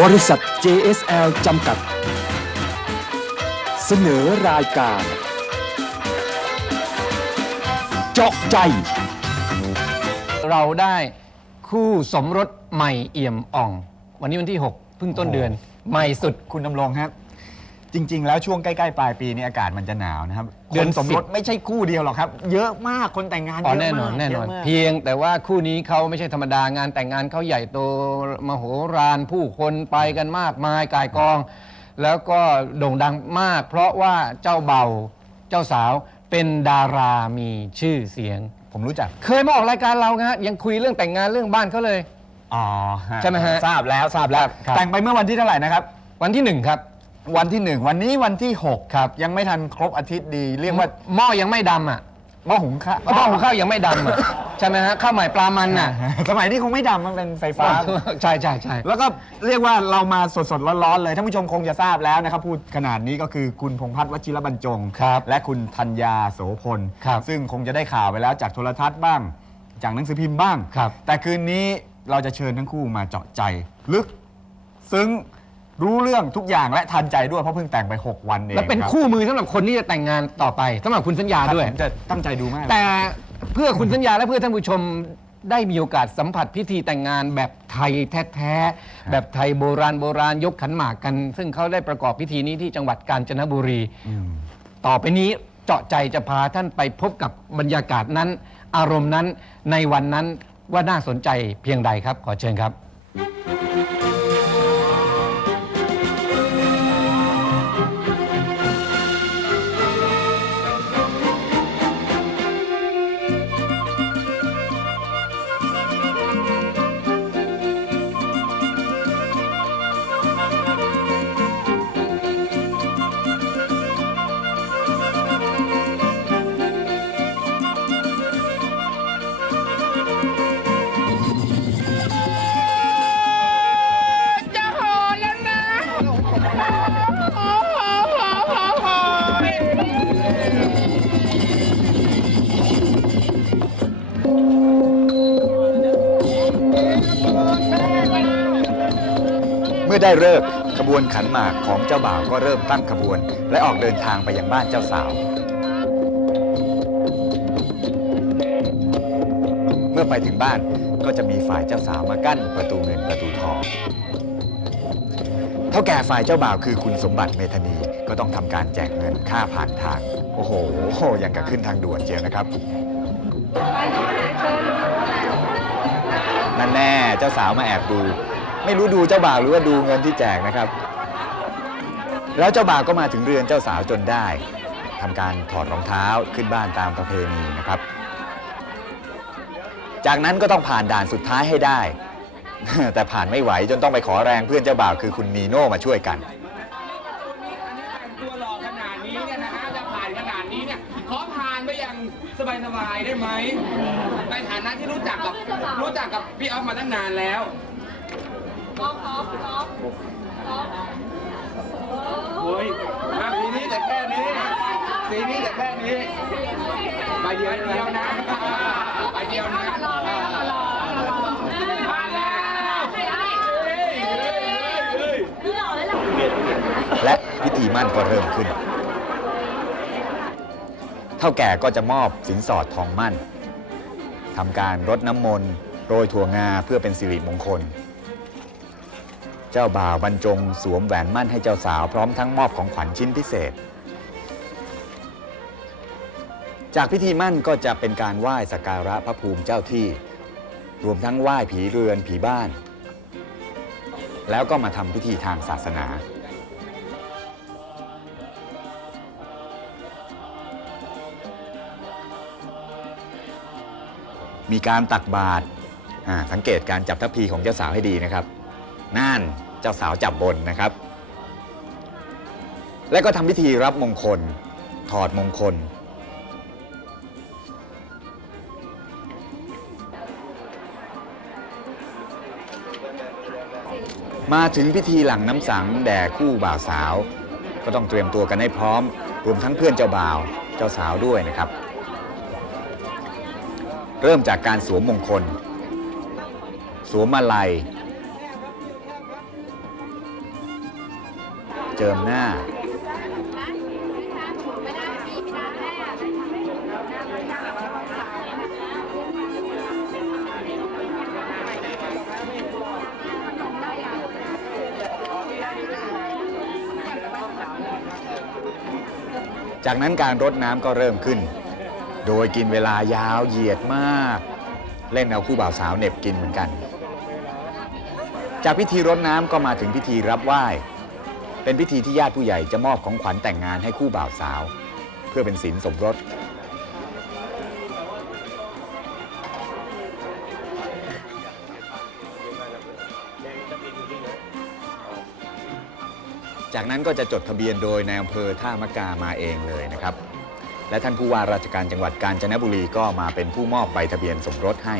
บริษัท JSL จำกัด เสนอรายการ เจาะใจ เราได้คู่สมรสใหม่เอี่ยมอ่อง วันนี้วันที่ 6 เพิ่งต้นเดือน ใหม่สุด คุณดำรงครับ จริง ๆ แล้วช่วงใกล้ ๆ ปลายปีนี้อากาศมันจะหนาวนะครับ เดือนคนสมรสสิบไม่ใช่คู่เดียวหรอกครับ เยอะมากคนแต่งงานอ๋อเยอะแน่นอมานกแน่นอน เยะมากเพียงแต่ว่าคู่นี้เขาไม่ใช่ธรรมดางานแต่งงานเขาใหญ่โตมโหฬารผู้คนไปกันมากมายกายกอง แล้วก็โด่งดังมาก เพราะว่าเจ้าเบาเจ้าสาวเป็นดารามีชื่อเสียง ผมรู้จัก เคยมาออกรายการเรานะฮะยังคุยเรื่องแต่งงานเรื่องบ้านเขาเลย อ๋อใช่ไหมฮะทราบแล้วทราบแล้ว ครับ แต่งไปเมื่อวันที่เท่าไหร่นะครับ วันที่หนึ่งครับ วันที่หนึ่งวันนี้วันที่หกครับ ยังไม่ทันครบอาทิตย์ดี เรียกว่าหม้อยังไม่ดำอะหม้อหุงข้าวหม้อหุงข้าวยังไม่ดำอะใช่ไหมฮะข้าวใหม่ปลามันน่ะ สมัยนี้คงไม่ดำมันเป็นไฟฟ้า ใช่ใช่ใช่แล้วก็เรียกว่าเรามาสดๆร้อนๆเลยท่านผู้ชมคงจะทราบแล้วนะครับ พูดขนาดนี้ก็คือคุณพงษ์พัฒน์วชิรบรรจงครับและคุณธัญญาโสพลครับซึ่งคงจะได้ข่าวไปแล้วจากโทรทัศน์บ้าง จากหนังสือพิมพ์บ้างครับแต่คืนนี้เราจะเชิญทั้งคู่มาเจาะใจ ลึกซึ้ง รู้เรื่องทุกอย่างและทันใจด้วยเพราะเพิ่งแต่งไป 6 วันเองแล้วเป็นรับคู่มือสำหรับคนที่จะแต่งงานต่อไปสำหรับคุณสัญญาด้วยผมจะตั้งใจดูมากแต่เพื่อคุณสัญญาและเพื่อท่านผู้ชมได้มีโอกาสสัมผัสพิธีแต่งงานแบบไทยแท้ๆแบบไทยโบราณโบราณยกขันหมากกัน ซึ่งเขาได้ประกอบพิธีนี้ที่จังหวัดกาญจนบุรี อืม ต่อไปนี้เจาะใจจะพาท่านไปพบกับบรรยากาศนั้น อารมณ์นั้นในวันนั้นว่าน่าสนใจเพียงใดครับ ขอเชิญครับจะ เมื่อได้เลิกขบวนขันหมากของเจ้าบ่าวก็เริ่มตั้งขบวน และออกเดินทางไปยังบ้านเจ้าสาว เมื่อไปถึงบ้านก็จะมีฝ่ายเจ้าสาวมากั้นประตูเงินประตูทองเท่าแก่ฝ่ายเจ้าบ่าวคือคุณสมบัติเมธานีก็ต้องทำการแจกเงินค่าผ่านทาง โอ้โหอย่างกับขึ้นทางด่วนเจียวนะครับ นั่นแน่เจ้าสาวมาแอบดู ไม่รู้ดูเจ้าบ่าวหรือว่าดูเงินที่แจกนะครับ แล้วเจ้าบ่าวก็มาถึงเรือนเจ้าสาวจนได้ทำการถอดรองเท้าขึ้นบ้านตามประเพณีนะครับ จากนั้นก็ต้องผ่านด่านสุดท้ายให้ได้ แต่ผ่านไม่ไหวจนต้องไปขอแรงเพื่อนเจ้าบ่าวคือคุณนีโน่มาช่วยกัน ตัวหล่อขนาดนี้เนี่ยนะฮะจะผ่านขนาดนี้เนี่ยขอผ่านไปอย่างสบายๆ ได้ไหมในฐานะที่รู้จักกับรู้จักกับพี่ออฟมาตั้งนานแล้วโอ้ยอะสีนี้แต่แค่นี้สีนี้แต่แค่นี้ใบเดียวเดียวนะใบเดียวนะผ่านแล้วเฮ้ยเฮ้ยเฮ้ยและพิธีมั่นก็เริ่มขึ้น เท่าแก่ก็จะมอบสินสอดทองมั่นทำการรดน้ำมนต์โรยถั่วงาเพื่อเป็นสิริมงคล เจ้าบ่าวบรรจงสวมแหวนมั่นให้เจ้าสาวพร้อมทั้งมอบของขวัญชิ้นพิเศษ จากพิธีมั่นก็จะเป็นการไหว้สักการะพระภูมิเจ้าที่ รวมทั้งไหว้ผีเรือนผีบ้าน แล้วก็มาทำพิธีทางศาสนา มีการตักบาตรอ่าสังเกตการจับทัพพีของเจ้าสาวให้ดีนะครับนั่นเจ้าสาวจับบนนะครับ และก็ทำพิธีรับมงคล ถอดมงคล มาถึงพิธีหลังน้ำสังแด่คู่บ่าวสาว ก็ต้องเตรียมตัวกันให้พร้อม รวมทั้งเพื่อนเจ้าบ่าว เจ้าสาวด้วยนะครับ เริ่มจากการสวมมงคล สวมมาลัย เจิมหน้า จากนั้นการรดน้ำก็เริ่มขึ้น โดยกินเวลายาวเหยียดมาก เล่นเอาคู่บ่าวสาวเหน็บกินเหมือนกัน จากพิธีรดน้ำก็มาถึงพิธีรับไหว้ เป็นพิธีที่ญาติผู้ใหญ่จะมอบของขวัญแต่งงานให้คู่บ่าวสาว เพื่อเป็นสินสมรสจากนั้นก็จะจดทะเบียนโดยในอำเภอท่ามะกามาเองเลยนะครับ และท่านผู้ว่าราชการจังหวัดกาญจนบุรีก็มาเป็นผู้มอบใบทะเบียนสมรสให้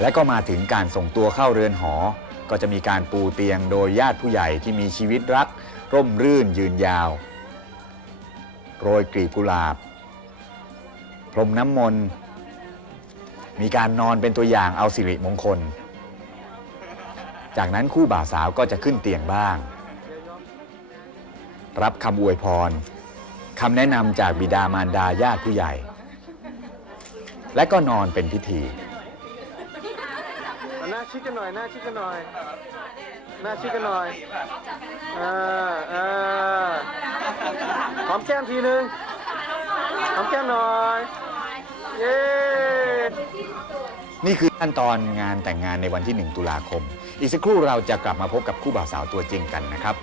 และก็มาถึงการส่งตัวเข้าเรือนหอ ก็จะมีการปูเตียงโดยญาติผู้ใหญ่ที่มีชีวิตรัก ร่มรื่นยืนยาว โรยกลีบกุหลาบ พรมน้ำมนต์มีการนอนเป็นตัวอย่างเอาสิริมงคล จากนั้นคู่บ่าวสาวก็จะขึ้นเตียงบ้าง รับคำอวยพรคำแนะนำจากบิดามารดาญาติผู้ใหญ่ และก็นอนเป็นพิธี ชิดกันหน่อยหน้าชิดกันหน่อยหน้าชิดกันหน่อยอ่าอ่าหอมแก้มทีนึงหอมแก้มหน่อยเย้นี่คือขั้นตอนงานแต่งงานในวันที่ 1 ตุลาคม อีกสักครู่เราจะกลับมาพบกับคู่บ่าวสาวตัวจริงกันนะครับ